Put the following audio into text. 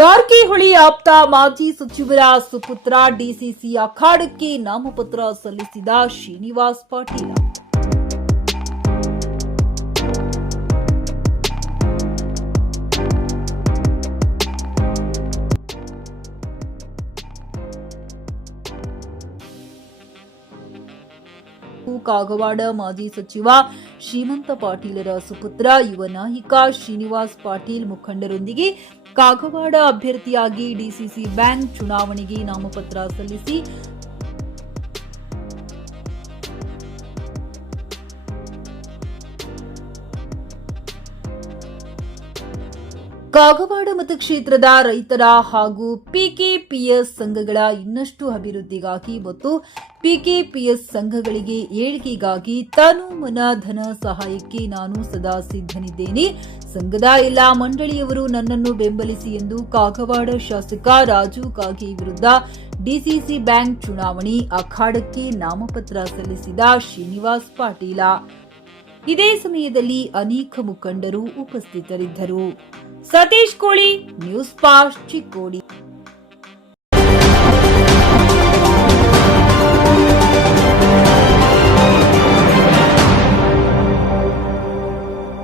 ಜಾರಕಿಹೊಳಿ ಆಪ್ತ ಮಾಜಿ ಸಚಿವರ ಸುಪುತ್ರ ಡಿಸಿಸಿ ಅಖಾಡಕ್ಕೆ ನಾಮಪತ್ರ ಸಲ್ಲಿಸಿದ ಶ್ರೀನಿವಾಸ್ ಪಾಟೀಲ್. ಕಾಗವಾಡ ಮಾಜಿ ಸಚಿವ ಶ್ರೀಮಂತ ಪಾಟೀಲರ ಸುಪುತ್ರ ಯುವ ನಾಯಕ ಶ್ರೀನಿವಾಸ್ ಪಾಟೀಲ್ ಮುಖಂಡರೊಂದಿಗೆ ಕಾಗವಾಡ ಅಭ್ಯರ್ಥಿಯಾಗಿ ಡಿಸಿಸಿ ಬ್ಯಾಂಕ್ ಚುನಾವಣೆಗೆ ನಾಮಪತ್ರ ಸಲ್ಲಿಸಿ ಕಾಗವಾಡ ಮತಕ್ಷೇತ್ರದ ರೈತರ ಹಾಗೂ ಪಿಕೆಪಿಎಸ್ ಸಂಘಗಳ ಇನ್ನಷ್ಟು ಅಭಿವೃದ್ಧಿಗಾಗಿ ಮತ್ತು ಪಿಕೆಪಿಎಸ್ ಸಂಘಗಳಿಗೆ ಏಳಿಗೆಗಾಗಿ ತನು ಮನ ಧನ ಸಹಾಯಕ್ಕೆ ನಾನು ಸದಾ ಸಿದ್ಧನಿದ್ದೇನೆ. ಸಂಘದ ಎಲ್ಲಾ ಮಂಡಳಿಯವರು ನನ್ನನ್ನು ಬೆಂಬಲಿಸಿ ಎಂದು ಕಾಗವಾಡ ಶಾಸಕ ರಾಜು ಕಾಗೆ ವಿರುದ್ಧ ಡಿಸಿಸಿ ಬ್ಯಾಂಕ್ ಚುನಾವಣೆ ಅಖಾಡಕ್ಕೆ ನಾಮಪತ್ರ ಸಲ್ಲಿಸಿದ ಶ್ರೀನಿವಾಸ್ ಪಾಟೀಲ. ಇದೇ ಸಮಯದಲ್ಲಿ ಅನೇಕ ಮುಖಂಡರು ಉಪಸ್ಥಿತರಿದ್ದರು. ಸತೀಶ್ ಕೋಳಿ, ನ್ಯೂಸ್ ಪಾಸ್ಟ್, ಚಿಕ್ಕೋಡಿ.